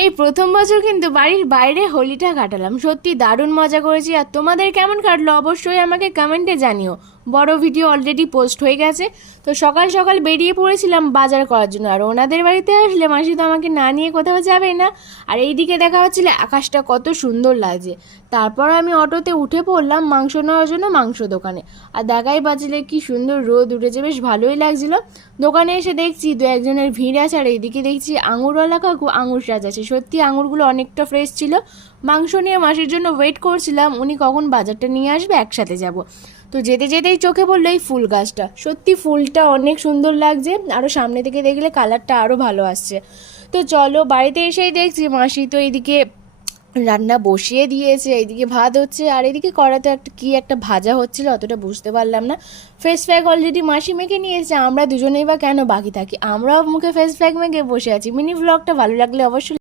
এই প্রথম বছর কিন্তু বাড়ির বাইরে হোলিটা কাটালাম, সত্যি দারুণ মজা করেছি। আর তোমাদের কেমন কাটলো অবশ্যই আমাকে কমেন্টে জানিও। বড় ভিডিও অলরেডি পোস্ট হয়ে গেছে। তো সকাল সকাল বেরিয়ে পড়েছিলাম বাজার করার জন্য, আর ওনাদের বাড়িতে আসলে মাসি তো আমাকে না নিয়ে কোথাও যাবে না। আর এইদিকে দেখা হচ্ছিল আকাশটা কত সুন্দর লাগছে। তারপর আমি অটোতে উঠে পড়লাম মাংস নেওয়ার জন্য মাংস দোকানে। আর দেখাই পাচ্ছিলে কি সুন্দর রোদ উঠেছে, বেশ ভালোই লাগছিল। দোকানে এসে দেখছি দু একজনের ভিড় আছে, আর এইদিকে দেখছি আঙুরওয়ালা কাকু আঙুর সাজাচ্ছে। সত্যি আঙুরগুলো অনেকটা ফ্রেশ ছিল। মাংস নিয়ে মাসির জন্য ওয়েট করছিলাম, উনি কখন বাজারটা নিয়ে আসবে, একসাথে যাব। তো যেতে যেতেই চোখে পড়লো এই ফুল গাছটা, সত্যি ফুলটা অনেক সুন্দর লাগছে, আরও সামনে থেকে দেখলে কালারটা আরও ভালো আসছে। তো চলো বাড়িতে এসেই দেখছি মাসি তো এইদিকে রান্না বসিয়ে দিয়েছে, এইদিকে ভাত হচ্ছে, আর এদিকে কড়াতে একটা ভাজা হচ্ছিল, অতটা বুঝতে পারলাম না। ফেস প্যাক অলরেডি মাসি মেখে নিয়েছে, আমরা দুজনেই বা কেন বাকি থাকি, আমরাও মুখে ফেস প্যাক মেখে বসে আছি। মিনি ব্লগটা ভালো লাগলে অবশ্যই